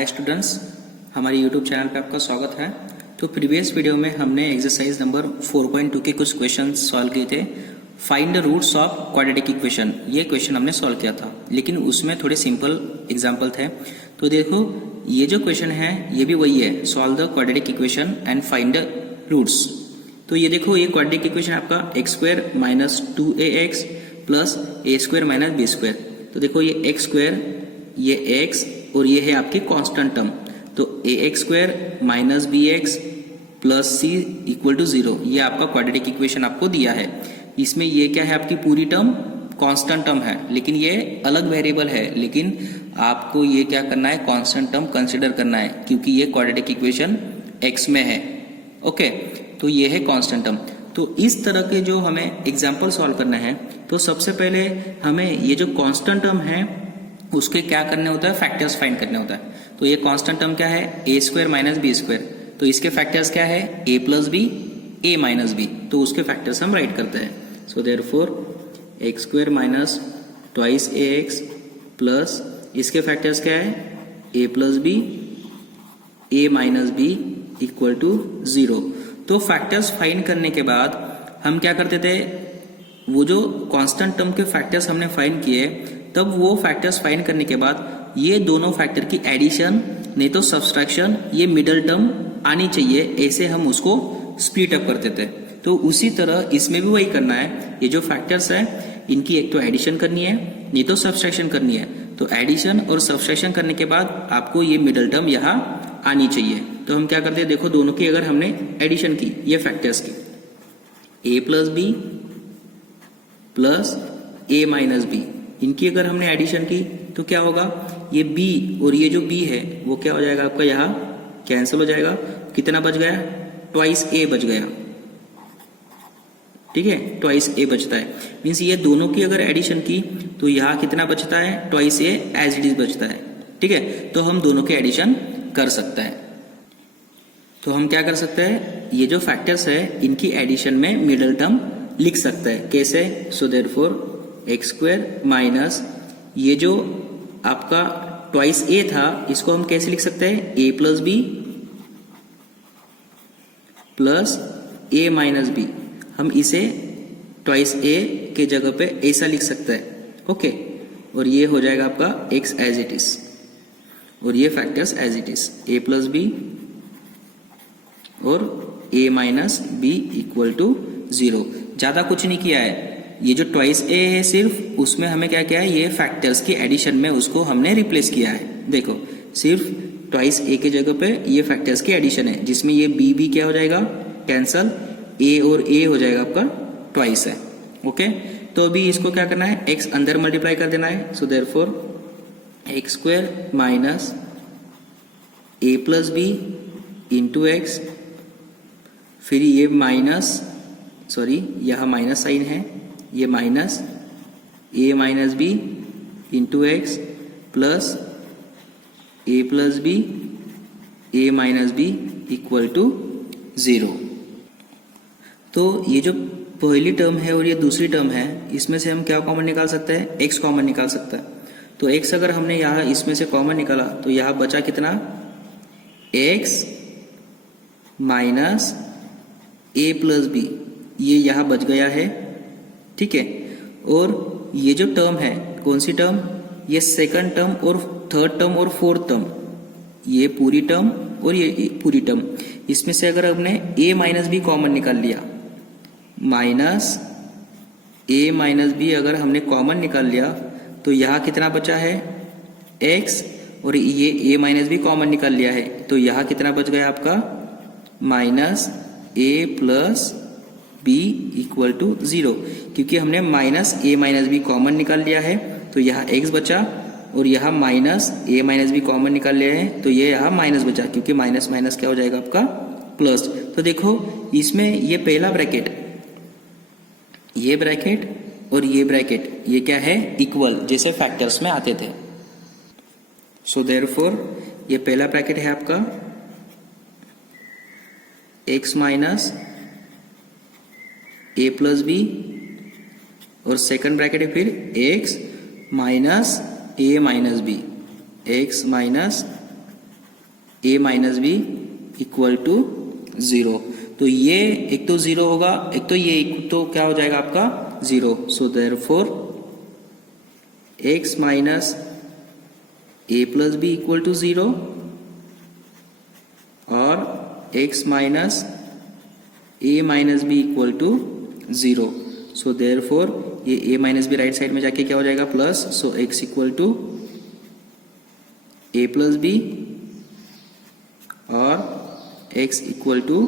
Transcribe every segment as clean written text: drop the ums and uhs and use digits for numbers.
Hi students, हमारे YouTube channel पे आपका स्वागत है। तो प्रीवियस वीडियो में हमने एक्सरसाइज नंबर 4.2 के कुछ क्वेश्चन सॉल्व किए थे। Find the roots of quadratic equation, ये क्वेश्चन हमने सॉल्व किया था, लेकिन उसमें थोड़े सिंपल एग्जाम्पल थे। तो देखो ये जो क्वेश्चन है ये भी वही है, solve the quadratic equation and find the roots. तो ये देखो ये क्वाड्रेटिक इक्वेशन आपका x square minus 2ax plus a square minus b square. तो देखो ये एक्स स्क्वायर, ये एक्स और ये है आपकी कांस्टेंट टर्म। तो a x square minus b x plus c equal to 0, ये आपका क्वाड्रेटिक इक्वेशन आपको दिया है। इसमें ये क्या है, आपकी पूरी टर्म कांस्टेंट टर्म है, लेकिन ये अलग वेरिएबल है, लेकिन आपको ये क्या करना है, कांस्टेंट टर्म कंसिडर करना है, क्योंकि ये क्वाड्रेटिक इक्वेशन एक्स में है। ओके, तो ये है कांस्टेंट टर्म। तो इस तरह के जो हमें एग्जाम्पल सॉल्व करना है, तो सबसे पहले हमें ये जो कांस्टेंट टर्म है उसके क्या करने होता है, फैक्टर्स फाइंड करने होता है। तो ये कांस्टेंट टर्म क्या है, a square minus b square. तो इसके फैक्टर्स क्या है, a plus b, a minus b. तो उसके फैक्टर्स हम राइट करते हैं। So therefore x square minus twice a x plus इसके फैक्टर्स क्या है, a plus b, a minus b equal to 0। तो फैक्टर्स फाइंड करने के बाद हम क्या करते थे, वो जो कांस्टेंट टर्म के फैक्टर्स हमने फाइंड किए, तब वो फैक्टर्स फाइंड करने के बाद ये दोनों फैक्टर की एडिशन नहीं तो सब्सट्रैक्शन, ये मिडल टर्म आनी चाहिए, ऐसे हम उसको स्प्लिट अप करते थे। तो उसी तरह इसमें भी वही करना है। ये जो फैक्टर्स है इनकी एक तो एडिशन करनी है, नहीं तो सब्सट्रैक्शन करनी है। तो एडिशन और सब्सट्रैक्शन करने के बाद आपको ये मिडल टर्म यहाँ आनी चाहिए। तो हम क्या करते हैं, देखो दोनों की अगर हमने एडिशन की, ये फैक्टर्स की, ए प्लस बी प्लस ए माइनस बी, इनकी अगर हमने एडिशन की तो क्या होगा, ये b और ये जो b है वो क्या हो जाएगा आपका, यहाँ कैंसिल हो जाएगा। कितना बच गया, ट्वाइस a बच गया। ठीक है, ट्वाइस a बचता है, मीन्स ये दोनों की अगर एडिशन की तो यहाँ कितना बचता है, twice a as it is बचता है। ठीक है, तो हम दोनों के एडिशन कर सकते हैं। तो हम क्या कर सकते हैं, ये जो फैक्टर्स है इनकी एडिशन में मिडल टर्म लिख सकते हैं। कैसे, सो देयरफॉर एक्स स्क्वायर माइनस ये जो आपका ट्वाइस ए था, इसको हम कैसे लिख सकते हैं, ए प्लस बी प्लस ए माइनस बी। हम इसे ट्वाइस ए के जगह पे ऐसा लिख सकते हैं। ओके, और ये हो जाएगा आपका एक्स एज इट इज और ये factors as it is, a plus b और a minus b equal to 0। ज्यादा कुछ नहीं किया है, ये जो ट्वाइस ए है सिर्फ उसमें हमें क्या किया है, ये फैक्टर्स की एडिशन में उसको हमने रिप्लेस किया है। देखो सिर्फ ट्वाइस ए के जगह पे ये फैक्टर्स की एडिशन है, जिसमें ये बी बी क्या हो जाएगा, कैंसल, ए और ए हो जाएगा आपका ट्वाइस है। ओके, तो अभी इसको क्या करना है, एक्स अंदर मल्टीप्लाई कर देना है। So therefore x square minus a plus b into x, फिर ये माइनस, सॉरी यहाँ माइनस साइन है, ये minus a minus b into x plus a plus b, a minus b equal to 0। तो ये जो पहली टर्म है और ये दूसरी टर्म है, इसमें से हम क्या कॉमन निकाल सकते हैं, एक्स कॉमन निकाल सकते हैं। तो एक्स अगर हमने यहाँ इसमें से कॉमन निकाला तो यहाँ बचा कितना, x minus a plus b, ये यहाँ बच गया है। ठीक है, और ये जो टर्म है, कौन सी टर्म, ये सेकंड टर्म और थर्ड टर्म और फोर्थ टर्म, ये पूरी टर्म और ये पूरी टर्म, इसमें से अगर हमने a माइनस बी कॉमन निकाल लिया, माइनस a माइनस बी अगर हमने कॉमन निकाल लिया तो यहाँ कितना बचा है, x, और ये a माइनस बी कॉमन निकाल लिया है तो यहाँ कितना बच गया आपका, minus a plus b equal to 0। क्योंकि हमने minus a minus b common निकाल लिया है तो यहाँ x बचा, और यहाँ minus a minus b common निकाल लिया है तो ये यहाँ माइनस बचा, क्योंकि माइनस माइनस क्या हो जाएगा आपका प्लस। तो देखो इसमें ये पहला ब्रैकेट, ये ब्रैकेट और ये ब्रैकेट, ये क्या है, इक्वल, जैसे फैक्टर्स में आते थे। सो देयरफॉर ये पहला ब्रैकेट है आपका x minus a plus b, और सेकंड ब्रैकेट है फिर x minus a minus b, x minus a minus b equal to 0। तो ये एक तो 0 होगा, एक तो ये तो क्या हो जाएगा आपका 0। So therefore x minus a plus b equal to 0 और x minus a minus b equal to 0। So therefore ये a minus b right side में जाके क्या हो जाएगा plus. So x equal to a plus b और x equal to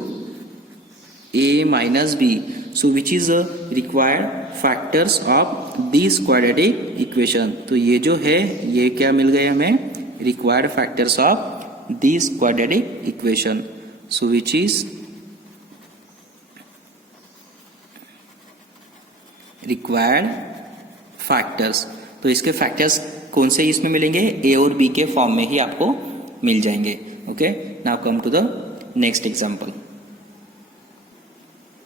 a minus b. So which is required factors of this quadratic equation. तो ये जो है ये क्या मिल गए हमें required factors of this quadratic equation. So which is required factors. तो इसके फैक्टर्स कौन से इसमें मिलेंगे, ए और बी के फॉर्म में ही आपको मिल जाएंगे। Okay, now come to the next example.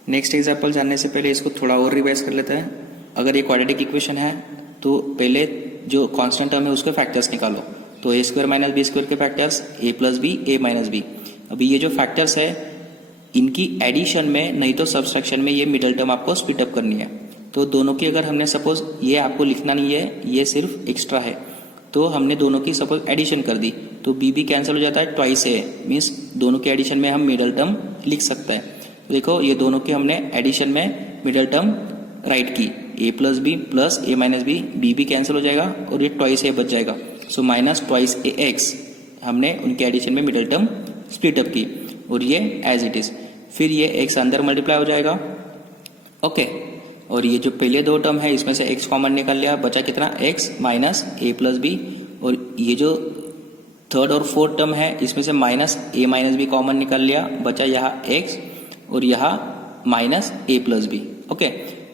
Next example जानने से पहले इसको थोड़ा और रिवाइज कर लेते हैं। अगर ये क्वाड्रेटिक इक्वेशन है तो पहले जो कांस्टेंट टर्म है उसके फैक्टर्स निकालो। तो a square minus b square के factors A plus b a minus b. अभी ये जो फैक्टर्स है इनकी एडिशन में नहीं तो सब्सट्रैक्शन में ये मिडल टर्म आपको स्प्लिट अप करनी है। तो दोनों की अगर हमने सपोज ये आपको लिखना नहीं है, ये सिर्फ एक्स्ट्रा है, तो हमने दोनों की सपोज एडिशन कर दी तो बी भी कैंसिल हो जाता है, ट्वाइस ए मीन्स दोनों के एडिशन में हम मिडल टर्म लिख सकते हैं। देखो ये दोनों के हमने एडिशन में मिडल टर्म राइट की, ए प्लस ए माइनस बी, बी भी कैंसिल हो जाएगा और ये ट्वाइस ए बच जाएगा। So minus twice a x हमने उनके एडिशन में मिडल टर्म स्प्लिट अप की और ये एज इट इज। फिर ये एक्स अंदर मल्टीप्लाई हो जाएगा। ओके, और ये जो पहले दो टर्म है इसमें से एक्स कॉमन निकाल लिया, बचा कितना x minus a plus b. और ये जो थर्ड और फोर्थ टर्म है इसमें से minus a minus b common निकाल लिया, बचा यहाँ एक्स और यहाँ minus a plus B. Okay,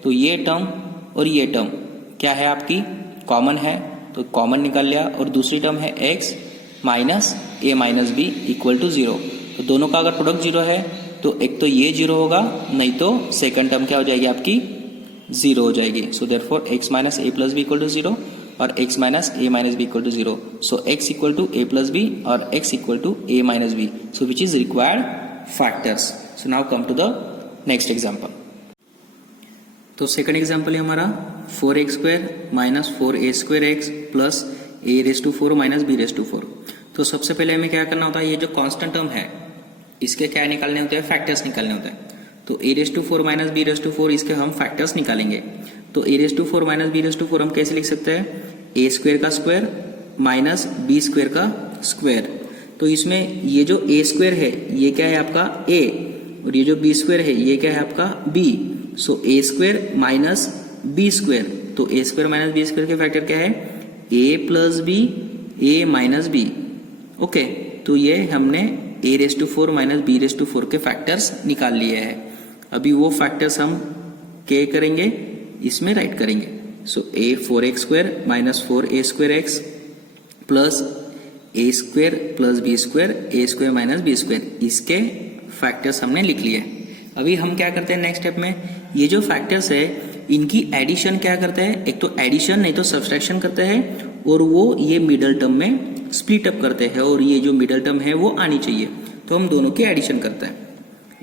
तो ये टर्म और ये टर्म क्या है आपकी कॉमन है, तो कॉमन निकाल लिया। और दूसरी टर्म है x minus a minus b equal to 0। तो दोनों का अगर प्रोडक्ट 0 है तो एक तो ये 0 होगा, नहीं तो सेकंड टर्म क्या हो जाएगी आपकी 0 हो जाएगी। So therefore x minus a plus b equal to 0 और x minus a minus b equal to 0। So x equal to a plus b और x equal to a minus b. So which is required factors. So now come to the next example. तो second example है हमारा 4x square minus 4a square x plus a raise to 4 minus b raise to 4। तो सबसे पहले हमें क्या करना होता है, ये जो कांस्टेंट टर्म है इसके क्या निकालने होते हैं, फैक्टर्स निकालने होते हैं। तो a raise to 4 minus b raise to 4 इसके हम फैक्टर्स निकालेंगे। तो a raise to 4 minus b raise to 4 हम कैसे लिख सकते हैं, a स्क्वायर का स्क्वायर माइनस b स्क्वायर का स्क्वायर। तो इसमें ये जो a स्क्वायर है ये क्या है आपका a और ये जो b स्क्वायर है ये क्या है आपका b। So a square minus b square, तो a square minus b square के फैक्टर क्या है a plus b a minus b। Okay, तो ये हमने a raise to 4 minus b raise to 4 के फैक्टर्स निकाल लिए हैं। अभी वो फैक्टर्स हम क्या करेंगे, इसमें राइट करेंगे। सो a 4x square minus 4a square x plus a square plus b square a square minus b square, इसके फैक्टर्स हमने लिख लिए। अभी हम क्या करते हैं नेक्स्ट स्टेप में, ये जो फैक्टर्स है इनकी एडिशन क्या करते हैं, एक तो एडिशन नहीं तो सब्सट्रैक्शन करते हैं और वो ये मिडल टर्म में स्प्लिट अप करते हैं और ये जो मिडल टर्म है वो आनी चाहिए। तो हम दोनों की एडिशन करते हैं,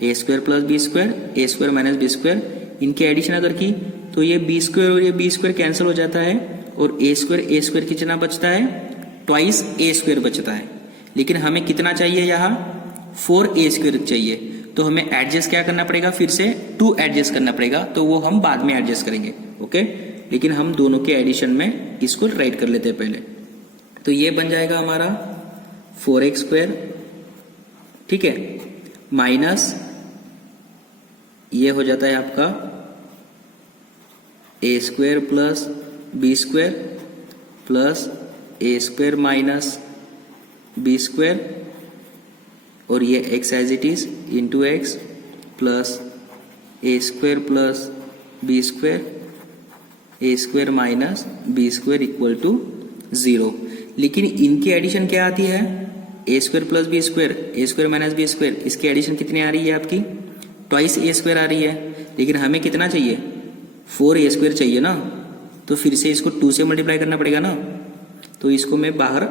ए स्क्वायर प्लस बी स्क्वायर ए स्क्वायर माइनस बी स्क्वायर। इनकी एडिशन अगर की तो ये बी स्क्वायर और ये बी स्क्वायर कैंसिल हो जाता है और ए स्क्वायर कितना बचता है, ट्वाइस ए स्क्वायर बचता है। लेकिन हमें कितना चाहिए, यहाँ 4a स्क्वायर चाहिए। तो हमें एडजस्ट क्या करना पड़ेगा, फिर से 2 एडजस्ट करना पड़ेगा, तो वो हम बाद में एडजस्ट करेंगे। ओके, लेकिन हम दोनों के एडिशन में इसको राइट कर लेते हैं पहले। तो ये बन जाएगा हमारा 4x स्क्वायर, ठीक है, माइनस ये हो जाता है आपका a square plus b square plus a square minus b square और ये x as it is into x plus a square plus b square a square minus b square equal to 0। लेकिन इनकी addition क्या आती है, a square plus b square a square minus b square, इसकी addition कितनी आ रही है आपकी, ट्वाइस a स्क्वायर आ रही है। लेकिन हमें कितना चाहिए, 4a स्क्वायर चाहिए ना, तो फिर से इसको 2 से मल्टीप्लाई करना पड़ेगा ना। तो इसको मैं बाहर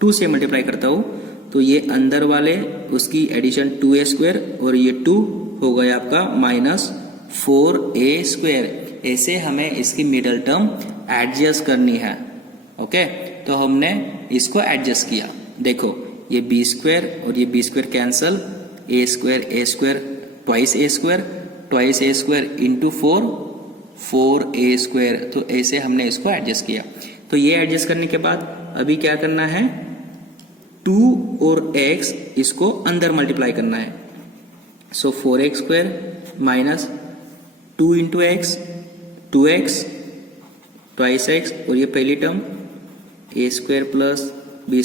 2 से मल्टीप्लाई करता हूँ तो ये अंदर वाले उसकी एडिशन 2a² और ये 2 हो गया आपका -4a²। ऐसे हमें इसकी मिडल टर्म एडजस्ट करनी है। ओके, तो हमने इसको एडजस्ट किया। देखो ये b² और ये b² cancel, a² twice a² into 4a²। तो ऐसे हमने इसको एडजस्ट किया। तो ये एडजस्ट करने के बाद अभी क्या करना है, 2 और x इसको अंदर मल्टीप्लाई करना है। सो 4x² minus 2 into x 2x twice x और ये पहली टर्म a² प्लस b²,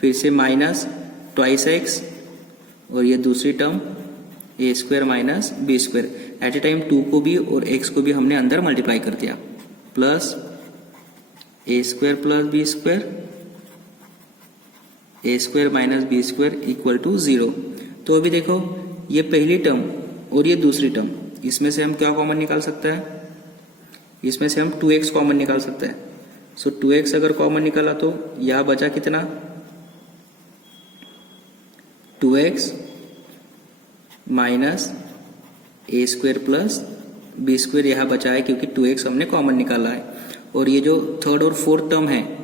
फिर से माइनस ट्वाइस x और ये दूसरी term a² minus b²। At a time 2 को भी और x को भी हमने अंदर मल्टीप्लाई कर दिया, plus a² plus b², a² minus b² equal to 0। तो अभी देखो ये पहली टर्म और ये दूसरी टर्म, इसमें से हम क्या कॉमन निकाल सकते हैं, इसमें से हम 2x कॉमन निकाल सकते हैं। सो 2x अगर कॉमन निकाला तो यह बचा कितना, 2x minus a² plus b² यह बचा है क्योंकि 2x हमने कॉमन निकाला है। और ये जो थर्ड और फोर्थ टर्म है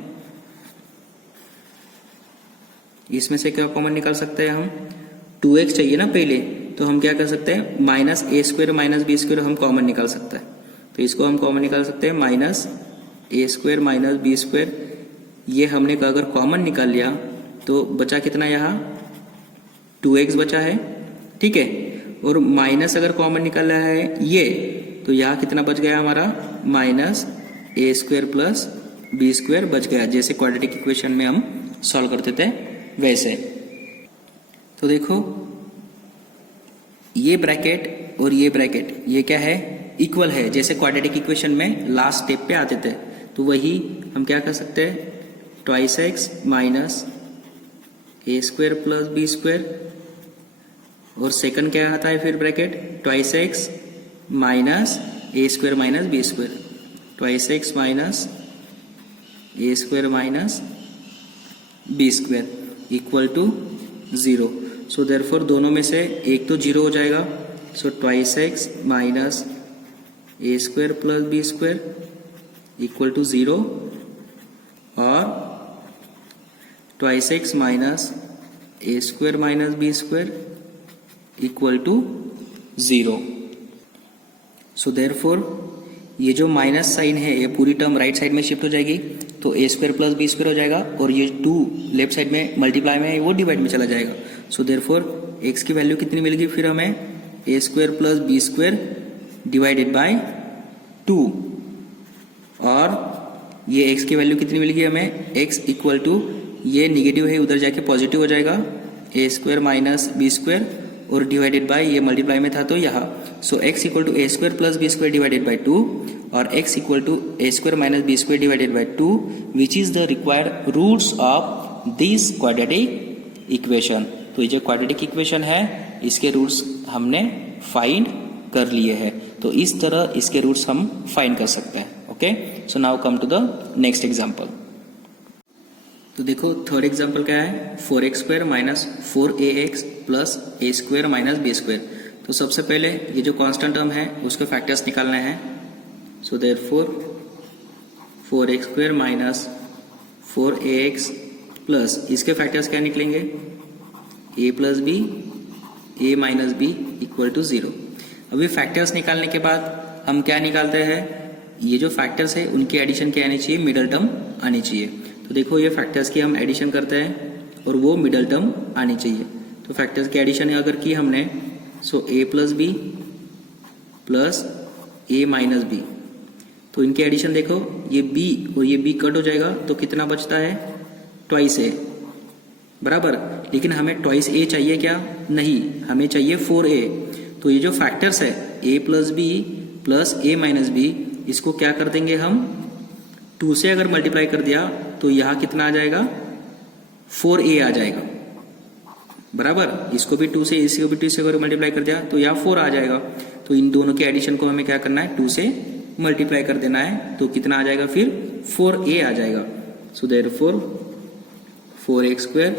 इसमें से क्या कॉमन निकाल सकते हैं हम, 2x चाहिए ना पहले, तो हम क्या कर सकते हैं, माइनस a² माइनस b² हम कॉमन निकाल सकते हैं। तो इसको हम कॉमन निकाल सकते हैं, माइनस a² माइनस b²। ये हमने अगर कॉमन निकाल लिया तो बचा कितना, यहाँ 2x बचा है, ठीक है। और माइनस अगर कॉमन निकाला है ये, तो यहाँ कितना बच गया हमारा, माइनस a² प्लस b² बच गया, जैसे क्वाड्रेटिक इक्वेशन में हम सॉल्व करते थे वैसे। तो देखो ये ब्रैकेट और ये ब्रैकेट ये क्या है, इक्वल है, जैसे क्वाड्रेटिक इक्वेशन में लास्ट स्टेप पे आते थे। तो वही हम क्या कर सकते हैं, twice x minus a² plus b², और सेकंड क्या आता है फिर bracket, twice x minus a² minus b², twice x minus a² minus b² equal to 0। So therefore दोनों में से एक तो 0 हो जाएगा। So twice x minus a² plus b² equal to 0 और twice x minus a² minus b² equal to 0। So therefore ये जो माइनस साइन है ये पूरी टर्म राइट साइड में शिफ्ट हो जाएगी, तो a² प्लस b² हो जाएगा, और ये 2 लेफ्ट साइड में मल्टीप्लाई में वो डिवाइड में चला जाएगा। सो देयरफॉर x की वैल्यू कितनी मिलेगी फिर हमें, a² plus b² divided by 2, और ये x की वैल्यू कितनी मिलेगी हमें, x इक्वल टू, ये निगेटिव है उधर जाके पॉजिटिव हो जाएगा, a² माइनस b² और डिवाइडेड बाय ये मल्टीप्लाई में था तो यहाँ। So x equal to a² plus b² divided by 2 और x equal to a² minus b² divided by 2, which is the required roots of this quadratic equation. तो ये जो क्वाड्रेटिक इक्वेशन है इसके रूट्स हमने फाइंड कर लिए हैं। तो इस तरह इसके रूट्स हम फाइंड कर सकते हैं। Okay, so now come to the next example. तो देखो थर्ड एग्जांपल क्या है, 4x² minus 4ax plus a² minus b²। तो सबसे पहले ये जो कांस्टेंट टर्म है उसके फैक्टर्स निकालने हैं। So therefore 4x² minus 4ax plus इसके फैक्टर्स क्या निकलेंगे, a plus b, a minus b equal to 0। अभी फैक्टर्स निकालने के बाद हम क्या निकालते हैं, ये जो फैक्टर्स है उनकी एडिशन क्या आनी चाहिए, मिडल टर्म आनी चाहिए। तो देखो ये फैक्टर्स की हम एडिशन करते हैं और वो मिडल टर्म आनी चाहिए। तो फैक्टर्स की एडिशन अगर की हमने, सो a plus b plus a minus b, तो इनकी एडिशन देखो ये b और ये b कट हो जाएगा तो कितना बचता है, ट्वाइस a बराबर। लेकिन हमें ट्वाइस a चाहिए क्या, नहीं, हमें चाहिए 4a। तो ये जो फैक्टर्स है a plus b plus a minus b, इसको क्या कर देंगे हम, 2 से अगर मल्टीप्लाई कर दिया तो यहाँ कितना आ जाएगा, 4a आ जाएगा बराबर। इसको भी 2 से, इसको भी 2 से अगर मल्टीप्लाई कर दिया तो यहाँ 4 आ जाएगा। तो इन दोनों के एडिशन को हमें क्या करना है, 2 से मल्टीप्लाई कर देना है, तो कितना आ जाएगा फिर 4a आ जाएगा। सो देयरफॉर 4x²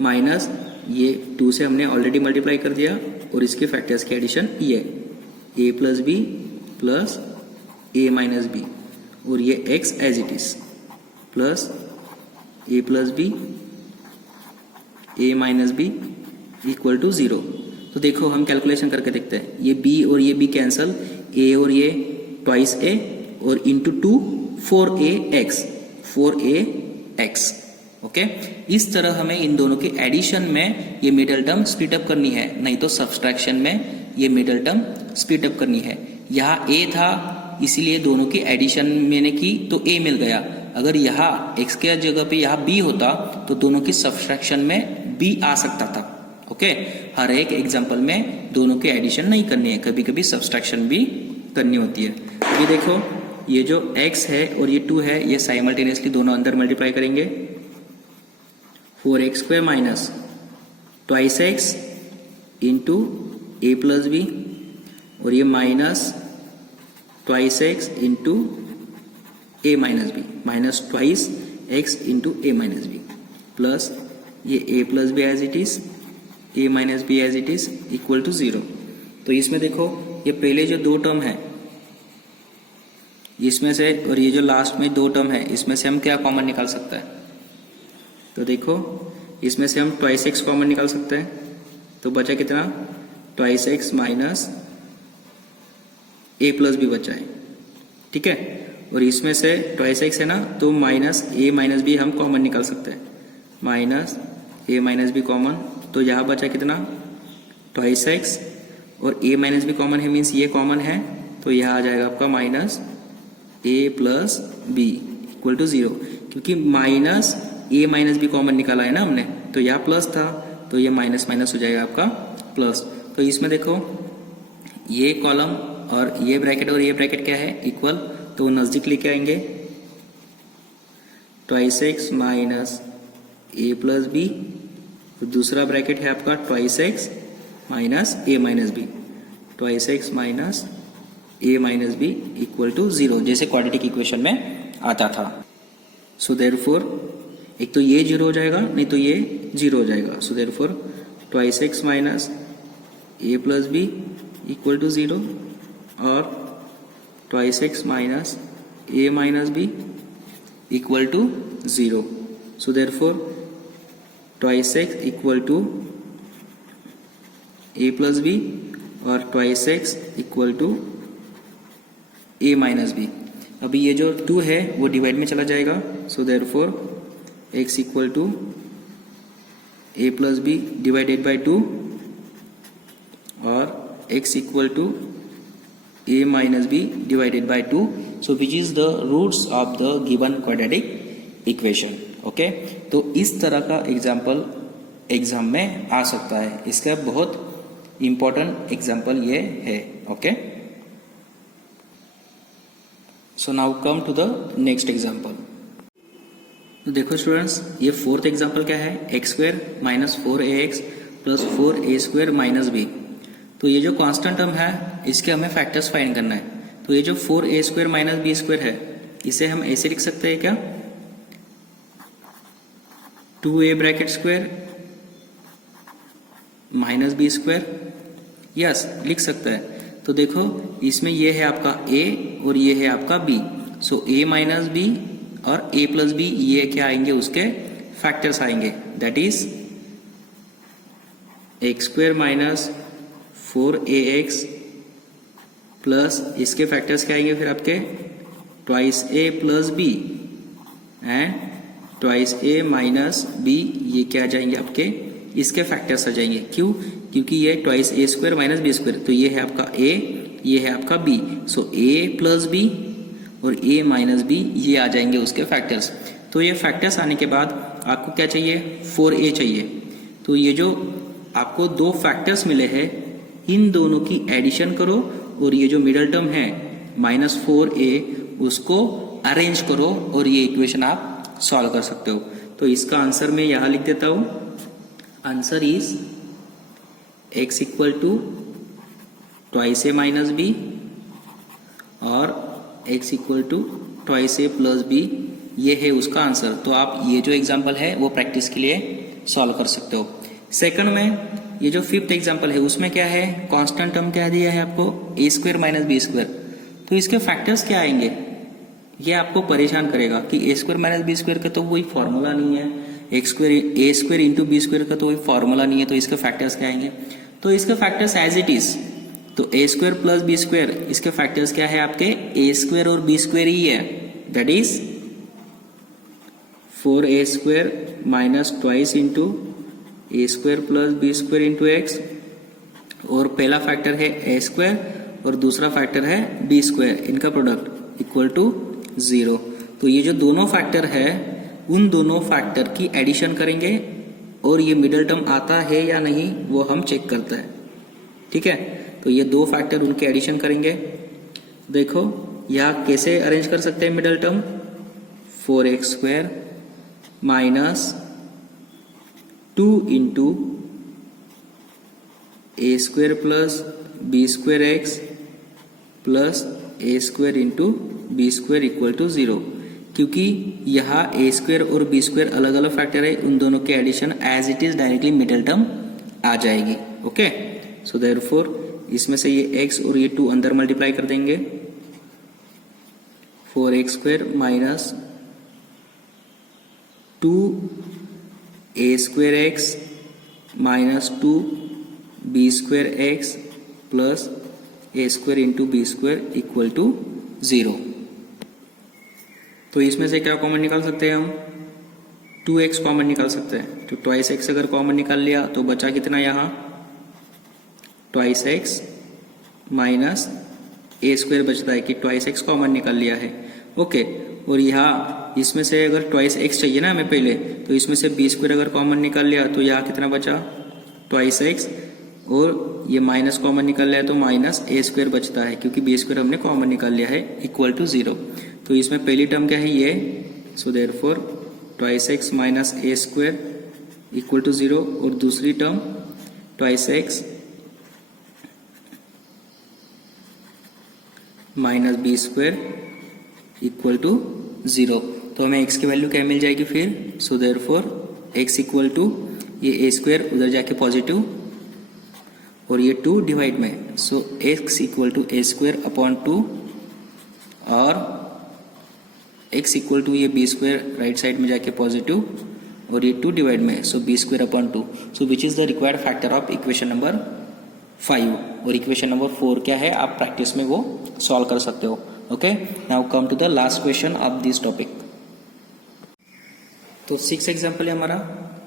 माइनस ये 2 से हमने ऑलरेडी मल्टीप्लाई कर दिया और इसके फैक्टर्स की एडिशन ये a plus b plus a minus b और ये x as it is plus a plus b a minus b equal to 0। तो देखो हम कैलकुलेशन करके देखते हैं, ये b और ये b कैंसल, a और ये ट्वाइस a और इंटू 2 4ax। ओके, इस तरह हमें इन दोनों के एडिशन में ये मिडल टर्म स्प्लिट अप करनी है, नहीं तो सब्सट्रैक्शन में ये मिडल टर्म स्प्लिट अप करनी है। यहाँ a था इसीलिए दोनों की एडिशन मैंने की तो a मिल गया। अगर यहाँ x के जगह पे यहाँ b होता तो दोनों की सब्सट्रैक्शन में b आ सकता था। ओके, हर एक एग्जांपल में दोनों की एडिशन नहीं करनी है, कभी कभी सब्सट्रैक्शन भी करनी होती है। अभी देखो ये जो x है और ये 2 है, ये साइमल्टेनियसली दोनों अंदर मल्टीप्लाई करेंगे। 4x square minus twice x into a plus b और ये minus twice x into a minus b minus twice x into a minus b plus ये a plus b as it is a minus b as it is equal to 0। तो इसमें देखो ये पहले जो 2 term है इसमें से और ये जो लास्ट में 2 टर्म है इसमें से हम क्या कॉमन निकाल सकते हैं? तो देखो इसमें से हम ट्वाइस एक्स कॉमन निकाल सकते हैं, तो बचा कितना? Twice x minus a plus B बचा है, ठीक है। और इसमें से ट्वाइस एक्स है ना, तो माइनस ए माइनस बी हम कॉमन निकाल सकते हैं, minus a minus b common. तो यहाँ बचा कितना? ट्वाइस एक्स और ए माइनस बी कॉमन है, मीन्स ये कॉमन है, तो यहाँ आ जाएगा आपका minus a plus b equal to 0। क्योंकि minus a minus b common निकाला है ना हमने, तो यहाँ प्लस था तो ये माइनस माइनस हो जाएगा आपका प्लस। तो इसमें देखो ये कॉलम और ये ब्रैकेट क्या है? इक्वल, तो नजदीक लेके आएंगे। Twice x minus a plus b, दूसरा ब्रैकेट है आपका twice x minus a minus b, twice x minus a minus b equal to 0, जैसे क्वाड्रेटिक इक्वेशन में आता था। सो देयरफॉर एक तो ये 0 हो जाएगा, नहीं तो ये 0 हो जाएगा। So therefore twice x minus a plus b equal to 0 और twice x minus a minus b equal to 0। So therefore twice x equal to a plus b और twice x equal to a minus b. अभी ये जो 2 है वो divide में चला जाएगा। So therefore x equal to a plus b divided by 2 और x equal to a minus b divided by 2। So which is the roots of the given quadratic equation. Okay, तो इस तरह का एग्जाम्पल एग्जाम में आ सकता है, इसका बहुत इंपॉर्टेंट एग्जाम्पल ये है। Okay, so now come to the next example. तो देखो स्टूडेंट्स, ये 4th एग्जाम्पल क्या है? X square minus 4ax plus 4a square minus b. तो ये जो कांस्टेंट टर्म है इसके हमें फैक्टर्स फाइंड करना है। तो ये जो 4a square minus b square है इसे हम ऐसे लिख सकते हैं क्या? 2a bracket square minus b square, yes लिख सकते हैं। तो देखो इसमें ये है आपका a और ये है आपका b। So a minus b और a प्लस बी ये क्या आएंगे? उसके फैक्टर्स आएंगे, that is x square minus 4ax plus इसके फैक्टर्स क्या आएंगे फिर आपके? Twice a plus b and twice a minus b, ये क्या आ जाएंगे आपके? इसके फैक्टर्स आ जाएंगे। क्यों? क्योंकि ये twice a square minus b square, तो ये है आपका a, ये है आपका b। So a plus b और a माइनस बी ये आ जाएंगे उसके फैक्टर्स। तो ये फैक्टर्स आने के बाद आपको क्या चाहिए? 4a चाहिए। तो ये जो आपको 2 फैक्टर्स मिले हैं इन दोनों की एडिशन करो और ये जो मिडल टर्म है माइनस 4a उसको अरेंज करो और ये इक्वेशन आप सॉल्व कर सकते हो। तो इसका आंसर मैं यहाँ लिख देता हूँ। Answer is x equal to twice a minus b और x equal to twice a plus b, ये है उसका आंसर। तो आप ये जो एग्जाम्पल है वो प्रैक्टिस के लिए सॉल्व कर सकते हो। सेकंड में ये जो फिफ्थ एग्जांपल है उसमें क्या है, कांस्टेंट टर्म क्या दिया है आपको, ए स्क्वायर माइनस बी स्क्वायर। तो इसके फैक्टर्स क्या आएंगे, ये आपको परेशान करेगा कि ए स्क्वायर माइनस बी स्क्वायर का तो कोई फॉर्मूला नहीं है, a square into b square का तो कोई फॉर्मूला नहीं है, तो इसके फैक्टर्स क्या आएंगे। तो इसके फैक्टर्स एज इट इज, तो a square plus b square, इसके फैक्टर्स क्या है आपके, ए स्क्वायर और बी स्क्वायर ही है, that is 4a square minus twice into a square plus b square into x, और पहला फैक्टर है ए स्क्वायर और दूसरा फैक्टर है बी स्क्वायर, इनका प्रोडक्ट इक्वल टू 0। तो ये जो दोनों फैक्टर है उन दोनों फैक्टर की एडिशन करेंगे और ये मिडल टर्म आता है या नहीं वो हम चेक करते हैं, ठीक है। तो ये दो फैक्टर उनके एडिशन करेंगे। देखो यहाँ कैसे अरेंज कर सकते हैं middle term, 4x square minus 2 into a square plus b square x plus a square into b square equal to 0। क्योंकि यहाँ ए स्क्वायर और बी स्क्वायर अलग अलग फैक्टर है, उन दोनों के addition as it is directly middle term आ जाएगी। ओके, सो देयरफॉर इसमें से ये x और ये 2 अंदर मल्टीप्लाई कर देंगे, 4x square minus 2a square x minus 2b square x plus a square into b square equal to 0। तो इसमें से क्या कॉमन निकाल सकते हैं हम, 2x कॉमन निकाल सकते हैं। तो ट्वाइस एक्स अगर कॉमन निकाल लिया तो बचा कितना यहाँ, twice x minus a square बचता है कि ट्वाइस एक्स कॉमन निकाल लिया है। ओके, और यहाँ इसमें से अगर ट्वाइस एक्स चाहिए ना हमें पहले, तो इसमें से बी स्क्वायर अगर कॉमन निकाल लिया तो यहाँ कितना बचा, ट्वाइस एक्स, और ये माइनस कॉमन निकाल लिया तो माइनस ए स्क्वायर बचता है क्योंकि बी स्क्वायर हमने कॉमन निकाल लिया है इक्वल टू 0। तो इसमें पहली टर्म क्या है ये, so therefore twice x minus a square equal to 0, और दूसरी term twice x minus b square equal to 0। तो हमें x की वैल्यू क्या मिल जाएगी फिर, so therefore x equal to ये ए स्क्वायर उधर जाके पॉजिटिव और ये 2 डिवाइड में, so x equal to a square upon 2 और x इक्वल टू ये बी स्क्वायर राइट साइड में जाके पॉजिटिव और ये 2 डिवाइड में, so b square upon 2। So which is the required factor of equation number 5, और इक्वेशन नंबर 4 क्या है आप प्रैक्टिस में वो सॉल्व कर सकते हो। Okay, now come to the last question of this topic. तो 6 एग्जाम्पल है हमारा,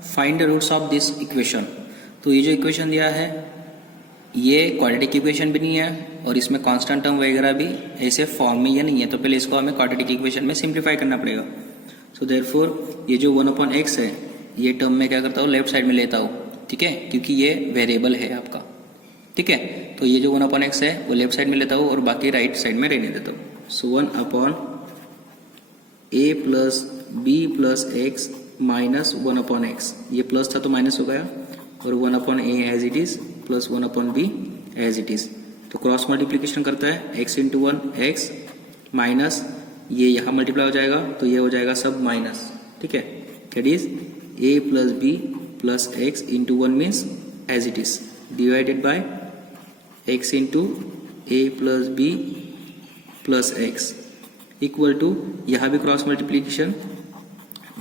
find the roots of this equation. तो ये जो इक्वेशन दिया है ये क्वाड्रेटिक इक्वेशन भी नहीं है और इसमें कांस्टेंट टर्म वगैरह भी ऐसे फॉर्म में ये नहीं है, तो पहले इसको हमें क्वाड्रेटिक इक्वेशन में सिंप्लीफाई करना पड़ेगा। सो देयरफॉर ये जो 1/x है ये टर्म में क्या करता हूँ, लेफ्ट साइड में लेता हूँ, ठीक है, क्योंकि ये वेरिएबल है आपका, ठीक है। तो ये जो 1/x है वो लेफ्ट साइड में लेता हूँ और बाकी राइट साइड में रहने देता हूँ। सो 1/a plus b plus x minus 1/x, ये प्लस था तो माइनस हो गया, और 1/a as it is plus 1/b as it is. तो क्रॉस मल्टीप्लीकेशन करता है x इंटू 1 x माइनस ये यहाँ मल्टीप्लाई हो जाएगा तो ये हो जाएगा सब माइनस, ठीक है, that is a plus b plus x into 1 means as it is divided by x into a plus b plus x equal to यहाँ भी cross multiplication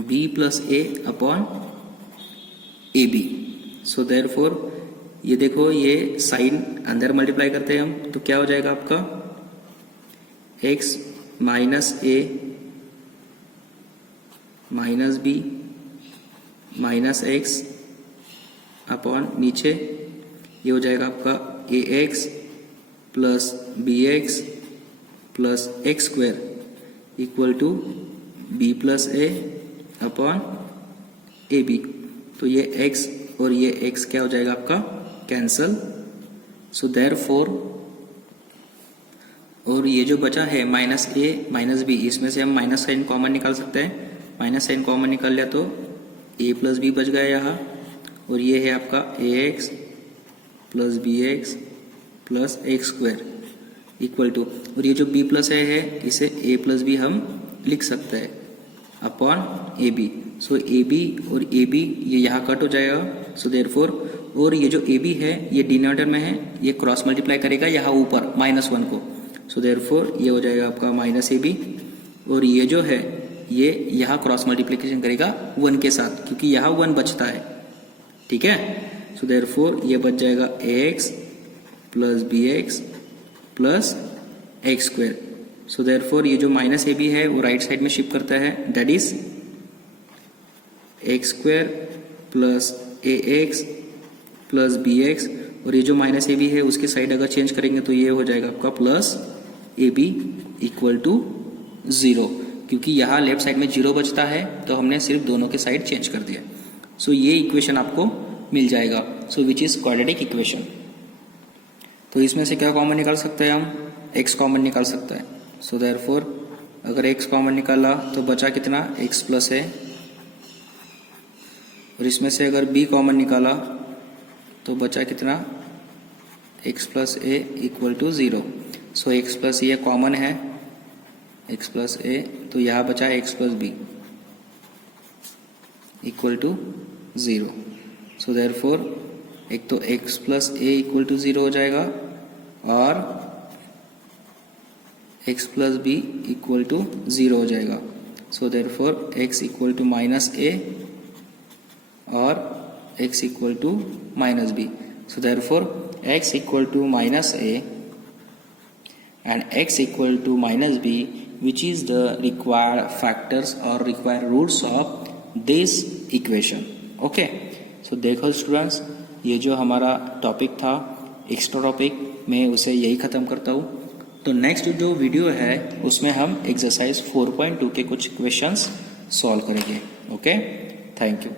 b plus a upon a b. So therefore ये देखो ये sign अंदर multiply करते हैं हम तो क्या हो जाएगा आपका x minus a minus b minus x upon नीचे ये हो जाएगा आपका a x plus b x plus x square equal to b plus a upon a b. तो ये x और ये x क्या हो जाएगा आपका कैंसल। सो देयरफॉर और ये जो बचा है माइनस ए माइनस बी, इसमें से हम माइनस साइन कॉमन निकाल सकते हैं। माइनस साइन कॉमन निकाल लिया तो ए प्लस बी बच गया यहाँ, और ये है आपका a x plus b x plus x square equal to, और ये जो b प्लस ए है इसे a प्लस बी हम लिख सकते हैं, upon a b. So a b और ए बी ये यहाँ कट हो जाएगा। सो देयरफॉर और ये जो ए बी है ये डिनोमिनेटर में है, ये क्रॉस मल्टीप्लाई करेगा यहाँ ऊपर -1 को। सो देयरफॉर ये हो जाएगा आपका माइनस ए बी, और ये जो है ये यहाँ क्रॉस मल्टीप्लिकेशन करेगा 1 के साथ, क्योंकि यहाँ 1 बचता है। ठीक है। सो देयरफॉर ये बच जाएगा ax plus bx plus x square. सो देयरफॉर ये जो माइनस ए बी है वो राइट साइड में शिफ्ट करता है, that is x square plus a x plus b x, और ये जो माइनस ए बी है उसकी साइड अगर चेंज करेंगे तो ये हो जाएगा आपका plus a b equal to 0, क्योंकि यहाँ लेफ्ट साइड में 0 बचता है तो हमने सिर्फ दोनों के साइड चेंज कर दिया। सो ये इक्वेशन आपको मिल जाएगा। सो विच इज क्वाड्रेटिक इक्वेशन। तो इसमें से क्या कॉमन निकाल सकते हैं हम, x कॉमन निकाल सकते हैं। सो देयरफॉर अगर x कॉमन निकाला तो बचा कितना, x प्लस a, और इसमें से अगर b कॉमन निकाला तो बचा कितना, x plus a equal to 0। So x plus ये कॉमन है, x प्लस a, तो यहाँ बचा x plus b equal to 0। So therefore एक तो x plus a equal to 0 हो जाएगा और x plus b equal to 0 हो जाएगा। So therefore x equal to minus a और x equal to minus b। So therefore x equal to minus a and x equal to minus b, which is the required factors or required roots of this equation. Okay, so देखो students, ये जो हमारा topic था extra topic, मैं उसे यही ख़त्म करता हूँ। तो नेक्स्ट जो वीडियो है उसमें हम एक्सरसाइज 4.2 के कुछ क्वेश्चंस सॉल्व करेंगे। Okay, thank you.